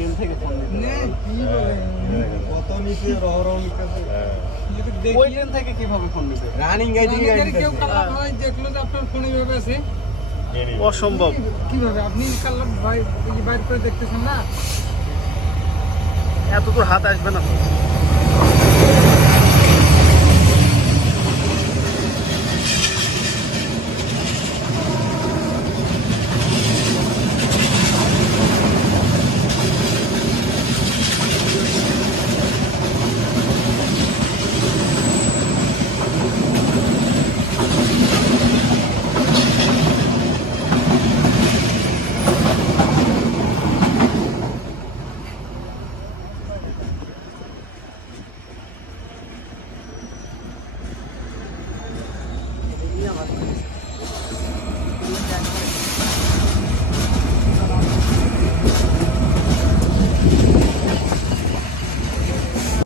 train থেকে phone দিতে কত নিচে ওই ট্রেন থেকে কিভাবে ফোন দিতে রানিং গাড়ি কেউ কাল্লা ভাই দেখলো যে আপনার ফোন এইভাবে আছে অসম্ভব কিভাবে আপনি কাল্লা ভাই বাইরে করে দেখতেছেন না এত দূর হাত আসবে না আমার